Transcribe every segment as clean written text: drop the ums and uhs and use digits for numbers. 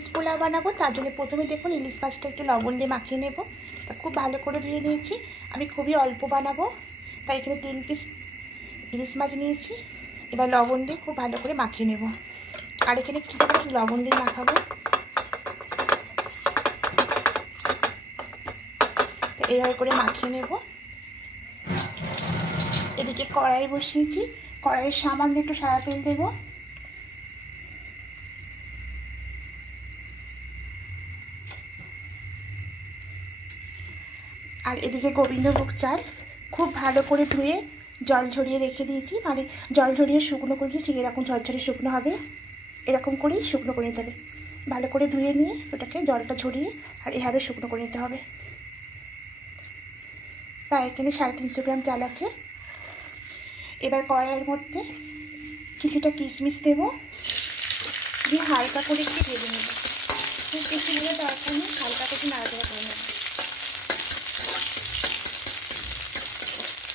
ইলিশ পোলাও বানাবো, তার জন্য প্রথমে দেখুন ইলিশ মাছটা একটু লবণ দিয়ে মাখিয়ে নেব। তা খুব ভালো করে ধুয়ে নিয়েছি। আমি খুবই অল্প বানাবো, তাই এখানে 3 পিস ইলিশ মাছ নিয়েছি। এবার লবণ দিয়ে খুব ভালো করে মাখিয়ে নেব। আর এখানে একটু লবণ দিয়ে মাখাবো। এইভাবে করে মাখিয়ে নেব। এদিকে কড়াই বসিয়েছি, কড়াইয়ের সামান্য একটু সাদা তেল দেব। আর এদিকে গোবিন্দভোগ চাল খুব ভালো করে ধুয়ে জল ঝরিয়ে রেখে দিয়েছি, মানে জল ঝরিয়ে শুকনো করে ঠিক এরকম ঝরঝরে শুকনো হবে, এরকম করেই শুকনো করে নিতে হবে। ভালো করে ধুয়ে নিয়ে ওটাকে জলটা ঝরিয়ে আর এভাবে শুকনো করে নিতে হবে। তাই এখানে 350 গ্রাম চাল আছে। এবার কড়াইয়ের মধ্যে কিছুটা কিশমিশ দেবো, দিয়ে হালকা করে একটু ভেজে নেব। খুব বেশি ভেজে দরকার নেই, হালকা করে নাড়াচাড়া করে নেব।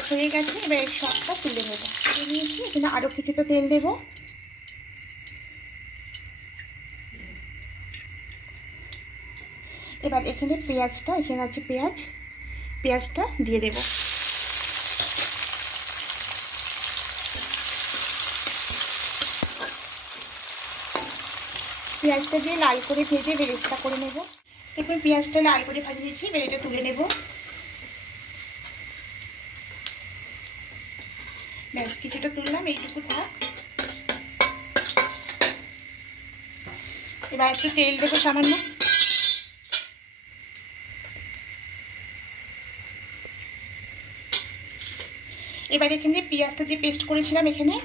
হয়ে গেছে, এবার এই সবটা তুলে নেব। তুলে নিয়েছি, এখানে আরও কিছুটা তেল দেবো। এবার এখানে পেঁয়াজটা, এখানে আছে পেঁয়াজটা দিয়ে দেব। পেঁয়াজটা দিয়ে লাল করে ভেজে বেরেস্তা করে নেব। দেখুন পেঁয়াজটা লাল করে ভাজে দিয়েছি, এবার এটা তুলে নেব। ব্যাস, কিছুটা তুললাম, এইটুকু থাক। এবার একটু তেল দেবো সামান্য। এবার এখানে পেঁয়াজটা যে পেস্ট করেছিলাম এখানে,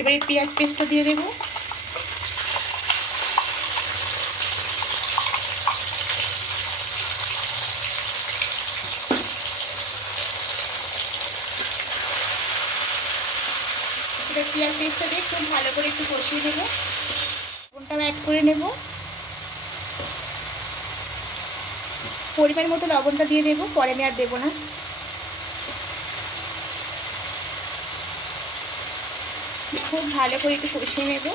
এবার এই পেঁয়াজ পেস্টটা দিয়ে দেবো। এবার পেঁয়াজ পেস্টটা দিয়ে খুব ভালো করে একটু কষিয়ে নেবো। লবণটাও অ্যাড করে নেব। পরিমাণ মতো লবণটা দিয়ে দেবো, পরে আমি আর দেবো না। খুব ভালো করে একটু কষিয়ে নেব।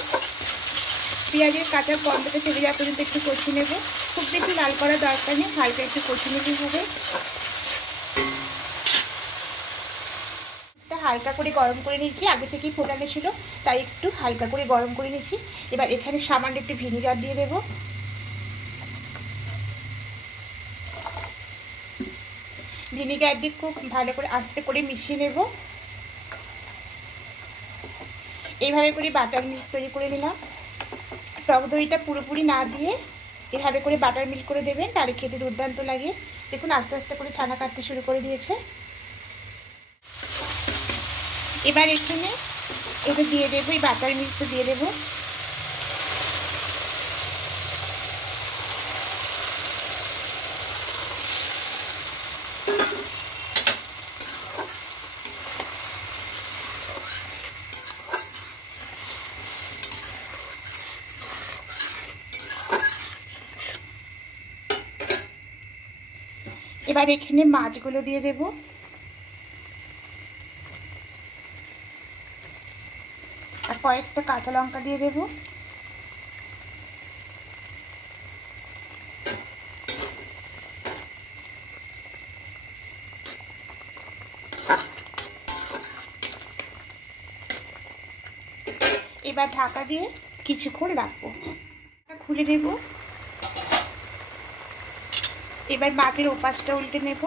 পেঁয়াজের কাঁচা গন্ধটা চলে যাওয়া পর্যন্ত একটু কষিয়ে নেব। খুব বেশি লাল করার দরকার নেই, হালকা একটু কষিয়ে নিতে হবে। হালকা করে গরম করে নিয়েছি, আগে থেকেই ফোটানো ছিল, তাই একটু হালকা করে গরম করে নিয়েছি। এবার এখানে সামান্য একটু ভিনিগার দিয়ে দেবো। ভিনিগার দিয়ে খুব ভালো করে আস্তে করে মিশিয়ে নেব। এইভাবে করে বাটার মিল্ক তৈরি করে নিলাম। টক দইটা পুরোপুরি না দিয়ে এভাবে করে বাটার মিল্ক করে দেবেন, তাহলে খেতে দুর্দান্ত লাগে। দেখুন আস্তে আস্তে করে ছানা কাটতে শুরু করে দিয়েছে। এবার এখানে এটা দিয়ে দেবো, এই বাটার মিল্কটা দিয়ে দেবো। এবার এখানে মাছগুলো দিয়ে দেব। আর কয়েকটা কাঁচা লঙ্কা দিয়ে দেব। এবার ঢাকা দিয়ে কিছুক্ষণ রাখবো। খুলে নেব। এবার মাটির ওপাশটা উল্টে নেব।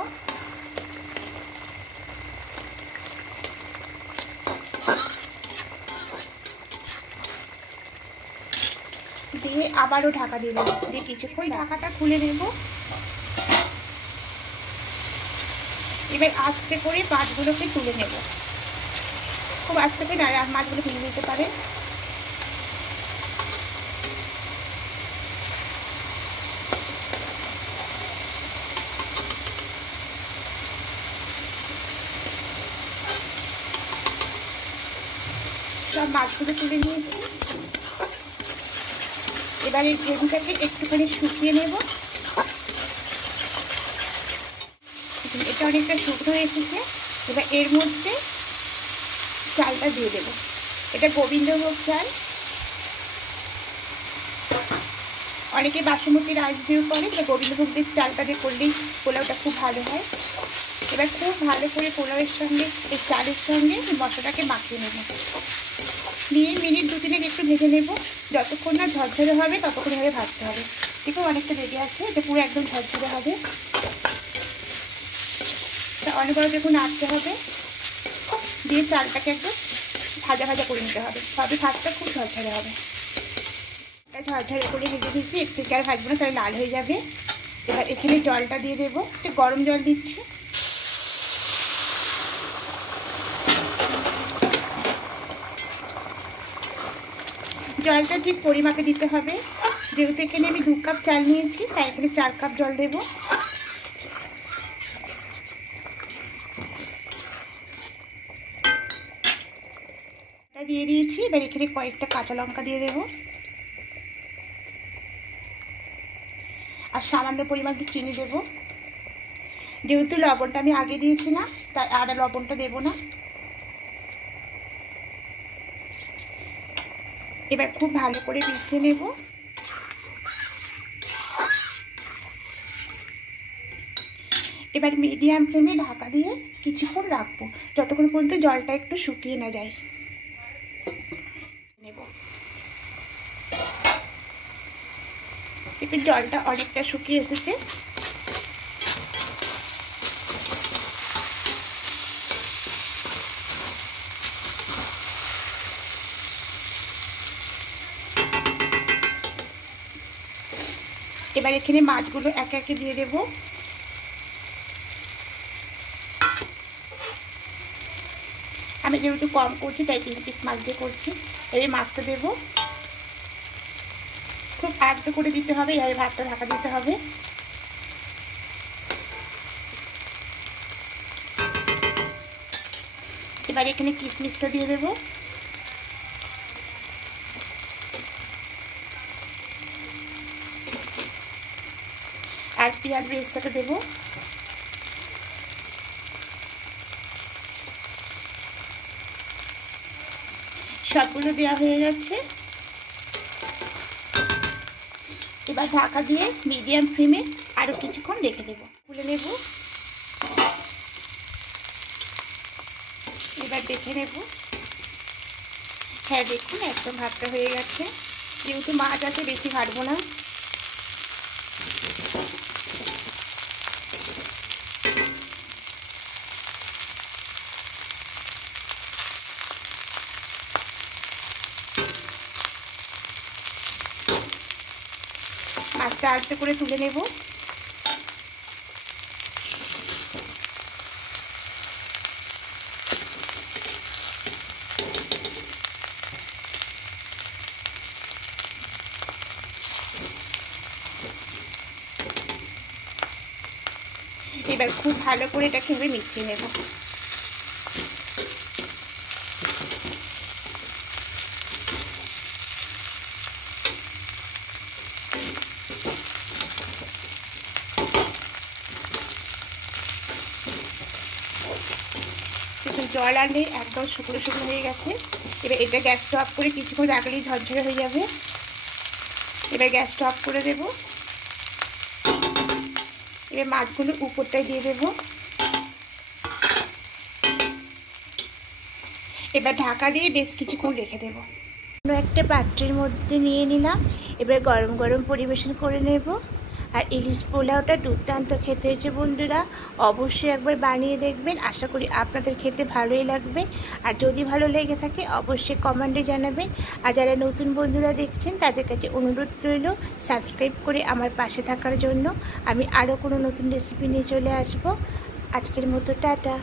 দিয়ে আবারও ঢাকা দিয়ে দেবো, দিয়ে কিছুক্ষণ ঢাকাটা খুলে নেব। এবার আস্তে করে মাছগুলোকে তুলে নেব। খুব আস্তে করে না, মাছগুলো তুলে নিতে পারে। সব মাছগুলো তুলে নিয়েছি। এবার এই গ্রেভিটাকে একটুখানি শুকিয়ে নেব। এটা অনেকটা শুকনো এসেছে। এবার এর মধ্যে চালটা দিয়ে দেব। এটা গোবিন্দভোগ চাল। অনেকে বাসমতি রাইস দিয়েও করে, বা গোবিন্দভোগ দিয়ে চালটা দিয়ে করলেই পোলাওটা খুব ভালো হয়। এবার খুব ভালো করে পোলাওয়ের সঙ্গে এই চালের সঙ্গে মশলাটাকে মাখিয়ে নেব। নিয়ে মিনিট 2-3 একটু ভেজে নেব। যতক্ষণ না ঝরঝরে হবে ততক্ষণ এভাবে ভাজতে হবে। দেখো অনেকটা লেগে আছে, এটা পুরো একদম ঝরঝরে হবে। তা অনেকবার দেখুন নাড়তে হবে, দিয়ে চালটাকে একদম ভাজা ভাজা করে নিতে হবে, তবে ভাতটা খুব ঝরঝরে হবে। ঝরঝরে করে ভেজে দিচ্ছি, একটু আর ভাজবো না, তাহলে লাল হয়ে যাবে। এবার এখানে জলটা দিয়ে দেবো, একটু গরম জল দিচ্ছি। জলটা ঠিক পরিমাপে দিতে হবে, যেহেতু এখানে আমি 2 কাপ চাল নিয়েছি, তাই এখানে 4 কাপ জল দেবো। দিয়ে দিয়েছি, এবার এখানে কয়েকটা কাঁচা লঙ্কা দিয়ে দেবো, আর সামান্য পরিমাণ একটু চিনি দেবো। যেহেতু লবণটা আমি আগে দিয়েছি না, তাই আর লবণটা দেবো না। এবার খুব ভালো করে মিশিয়ে নেব। এবার মিডিয়াম ফ্লেমে ঢাকা দিয়ে কিছুক্ষণ রাখবো, যতক্ষণ পর্যন্ত জলটা একটু শুকিয়ে না যায়। নেব, একটু জলটা অনেকটা শুকিয়ে এসেছে। এবার এখানে মাছগুলো একে একে দিয়ে দেব। আমি যেহেতু কম করছি তাই 3 পিস মাছ দিয়ে করছি। এবার মাছটা দেব, খুব আস্তে করে দিতে হবে, এইভাবে ভাতটা ঢাকা দিতে হবে। এবার এখানে কিশমিশটা দিয়ে দেব। আর পেঁয়াজ বেরেস্তাটা দেব। সবগুলো দেওয়া হয়ে গেছে। এবার ঢাকা দিয়ে মিডিয়াম ফ্লেমে আরও কিছুক্ষণ রেখে দেব, খুলে নেব। এবার দেখে নেব, হ্যাঁ দেখুন একদম ভাতটা হয়ে গেছে। যেহেতু মাছ আছে বেশি ভাজবো না। মাছটা আস্তে করে তুলে নেব। এবার খুব ভালো করে এটাকে মিশিয়ে নেব। জল আনলে একদম শুকনো শুকনো হয়ে গেছে। এবার এটা গ্যাসটা অফ করে কিছুক্ষণ রাখলেই ঝরঝরে হয়ে যাবে। এবার গ্যাসটা অফ করে দেব। এবার মাছগুলো উপরটায় দিয়ে দেব। এবার ঢাকা দিয়ে বেশ কিছুক্ষণ রেখে দেব। একটা পাত্রের মধ্যে নিয়ে নিলাম, এবার গরম গরম পরিবেশন করে নেব। আর ইলিশ পোলাওটা দুর্দান্ত খেতে হয়েছে বন্ধুরা, অবশ্যই একবার বানিয়ে দেখবেন, আশা করি আপনাদের খেতে ভালোই লাগবে। আর যদি ভালো লেগে থাকে অবশ্যই কমেন্টে জানাবেন। আর যারা নতুন বন্ধুরা দেখছেন তাদের কাছে অনুরোধ রইল সাবস্ক্রাইব করে আমার পাশে থাকার জন্য। আমি আরও কোনো নতুন রেসিপি নিয়ে চলে আসব। আজকের মতো টাটা।